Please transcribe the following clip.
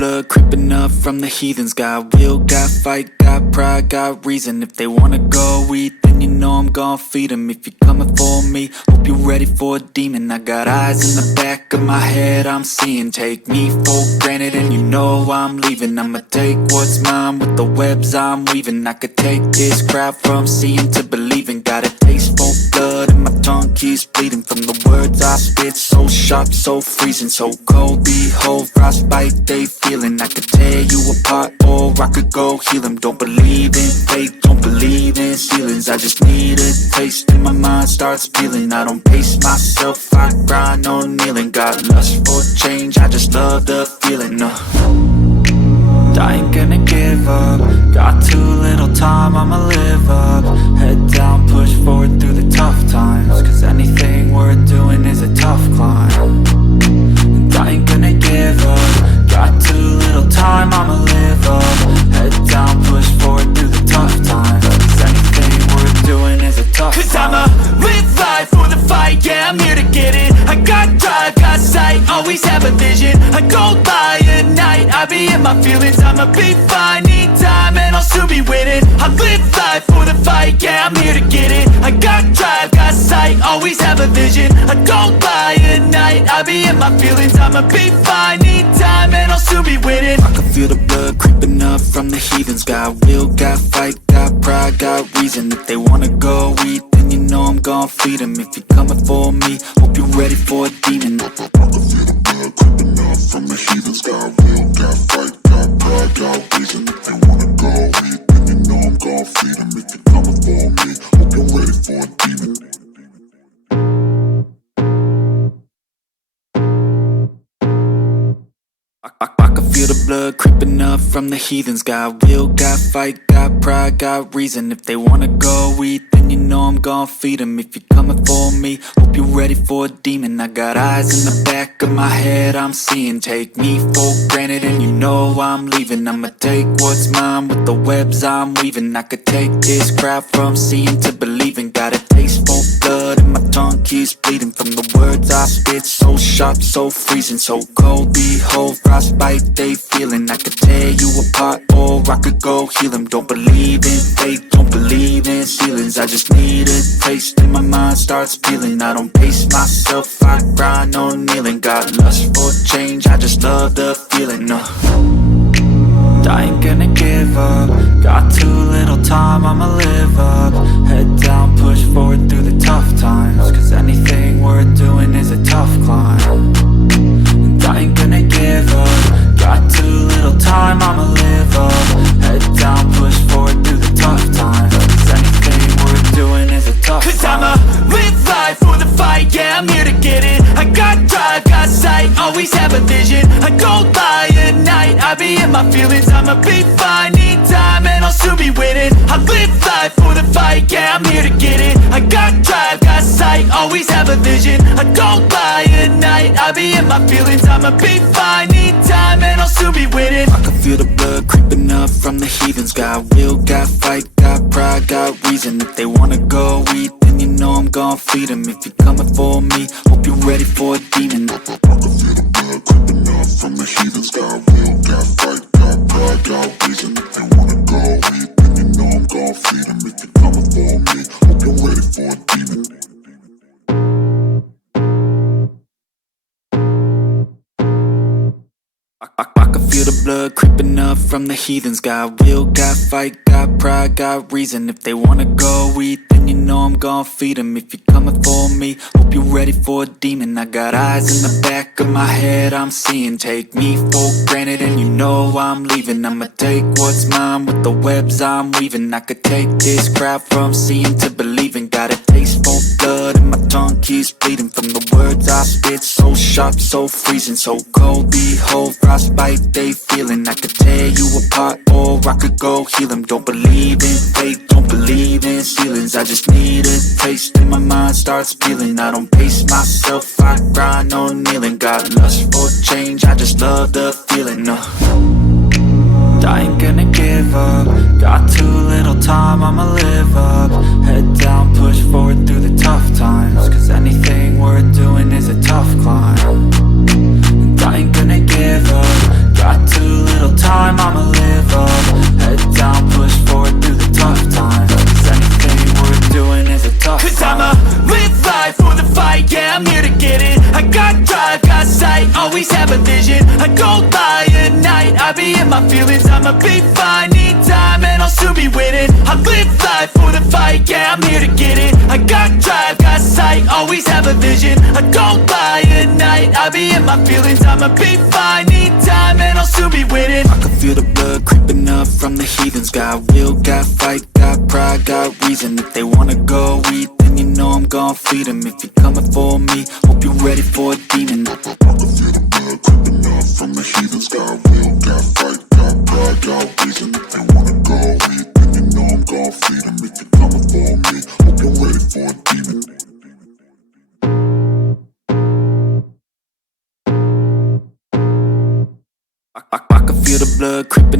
blood creeping up from the heathens. Got will, got fight, got pride, got reason. If they wanna go eat, then you know I'm gon' feed them. If you're coming for me, hope you're ready for a demon. I got eyes in the back of my head, I'm seeing. Take me for granted and you know I'm leaving. I'ma take what's mine with the webs I'm weaving. I could take this crowd from seeing to believing. Got a taste for blood and my tongue keeps bleeding from the words I spit. So sharp, so freezing, so cold. Behold, frostbite they feeling. I could tear you apart or I could go heal them. Don't believe in fate, don't believe in ceilings. I just need a taste and my mind starts feeling. I don't pace myself, I grind on kneeling. Got lust for change, I just love the feeling. I ain't gonna give up. Got too little time, I'ma live up. Head down, push forward through the tough times. Cause anything worth doing is a tough climb. And I ain't gonna give up. Got too little time, I'ma live up. Head down, push forward through the tough times. Cause anything worth doing is a tough climb. Cause I'ma live life for the fight, yeah, I'm here to get it. I got drive, got sight, always have a vision. I go by at night, I be in my feelings. I'ma be fine, need time and I'll soon be winning. I live life for the fight, yeah, I'm here to get it. I got drive, got sight, always have a vision. I go by at night, I be in my feelings. I'ma be fine, need time and I'll soon be winning. I can feel the blood creeping up from the heathens. Got will, got fight, got pride, got reason. If they wanna go eat, then you know I'm gon' feed them. If you're coming for me, hope you're ready for a demon. I can feel the blood creeping up from the heathens. Got will, got fight, got pride, got reason. If they wanna go eat, then you know I'm gon' feed them. If you're coming for me, hope you're ready for a demon. I can feel the blood creeping up from the heathens. Got will, got fight, got pride, got reason. If they wanna go eat, then you know I'm gon' feed them. If you're coming for me, hope you're ready for a demon. I got eyes in the back of my head, I'm seeing. Take me for granted and you know I'm leaving. I'ma take what's mine with the webs I'm weaving. I could take this crowd from seeing to believing. Got a taste for blood and my tongue keeps bleeding from the words I spit. So sharp, so freezing, so cold. Behold, frostbite they feeling. I could tear you apart or I could go heal them. Don't believe in fate, don't believe in ceilings. I just need a taste and my mind starts feeling. I don't pace myself, I grind on kneeling. Got lust for change, I just love the feeling. I ain't gonna give up. Got too little time, I'ma live up. Head down, push forward through the tough times. Cause anything worth doing is a tough climb. And I ain't gonna give up. Got too little time, I'ma live up. Head down, push forward through the tough times. Cause anything worth doing is a tough climb. Cause I'ma live life for the fight, yeah, I'm here to get it. I got drive, got sight, always have a vision. I go by at night, I be in my feelings. I'ma be fine, need time and I'll soon be winning. I live life for the fight, yeah, I'm here to get it. I got drive, got sight, always have a vision. I go by at night, I be in my feelings. I'ma be fine, need time and I'll soon be winning. I can feel the blood creeping up from the heathens. Got will, got fight, got pride, got reason. If they wanna go eat, then you know I'm gon' feed them. If you're coming for me, hope you're ready for a demon. I can feel the blood creeping up from the heathens. Got will, got fight, got pride, got reason. If they wanna go eat, then you know I'm gon' feed them. If you're coming for me, hope you're ready for a demon. I can feel the blood creeping up from the heathens. Got will, got fight, got pride, got reason. If they wanna go eat, then you know I'm gon' feed them. If you're coming for me, hope you're ready for a demon. I got eyes in the back of my head, I'm seeing. Take me for granted and you know I'm leaving. I'ma take what's mine with the webs I'm weaving. I could take this crowd from seeing to believing. Got a taste for blood and my tongue keeps bleeding from the words I spit. So sharp, so freezing, so cold. Behold, frostbite they feeling. I could tear you apart or I could go heal them. Don't believe in fate, don't believe in ceilings. I just need a taste and my mind starts feeling. I don't pace myself, I grind on kneeling. Got lust for change, I just love the feeling. I ain't gonna give up. Got too little time, I'ma live up. Head down, push forward through the tough times. Cause anything worth doing is a tough climb. And I ain't gonna give up. Got too always have a vision, I don't lie at night. I be in my feelings, I'ma be fine. Need time and I'll soon be winning. I can feel the blood creeping up from the heathens. Got will, got fight, got pride, got reason. If they wanna go eat, then you know I'm gon' feed them. If you're coming for me, hope you're ready for a demon. I can feel the blood creeping up from the heathens. Got will, got fight, got pride, got reason. If they wanna go eat, then you know I'm gon' feed them. If you're coming for me, hope you're ready for a demon. I can feel the blood creeping